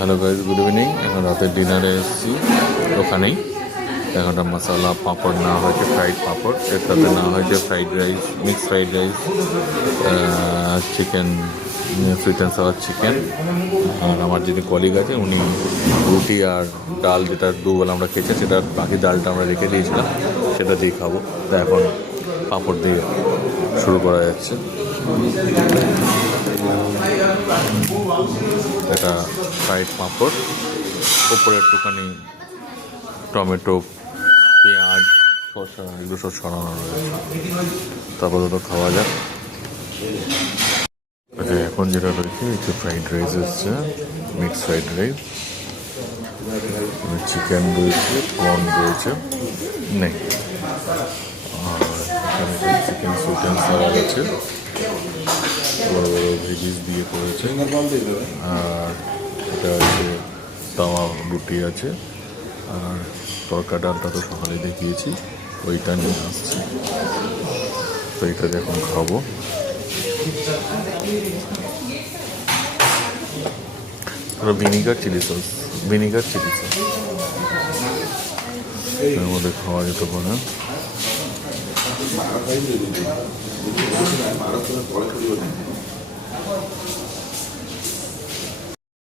Hello guys, good evening. এখন রাতের ডিনারে এসেছি ওখানেই। এখানটা মশলা পাঁপড় নেওয়া হয়েছে, ফ্রাইড পাঁপড়। এর সাথে নেওয়া হয়েছে fried rice, mix fried rice, chicken, sweet and sour chicken. আর আমার যিনি কলিগ আছে উনি রুটি আর ডাল, যেটা দুবেলা আমরা খেয়েছি, সেটা বাকি ডালটা আমরা রেখে দিয়েছিলাম, সেটা দিয়ে খাবো। তা এখন পাঁপড় দিয়ে শুরু করা যাচ্ছে। এটা ফ্রাইড পাঁপড়, ওপরে একটুখানি টমেটো, পেঁয়াজ, শসা, এগুলো সব সরানো রয়েছে। তারপর তো খাওয়া যাক। আচ্ছা, এখন যেটা রয়েছে হচ্ছে ফ্রাইড রাইস এসছে, মিক্স ফ্রাইড রাইস, চিকেন রয়েছে, কর্ন রয়েছে নেই, আর এখানে চিকেন সুইট অ্যান্ড সাওয়ার আছে, বড়ো বড়ো ভেজিস দিয়ে করেছে। আর এটা হচ্ছে তাওয়া রুটি আছে, আর তরকা ডালটা তো সকালে দেখিয়েছি, ওইটা নিয়ে আসছি। তো এটা এখন খাবো। Vinegar chilli sauce, vinegar chilli sauce এর মধ্যে খাওয়া যেতে পারে।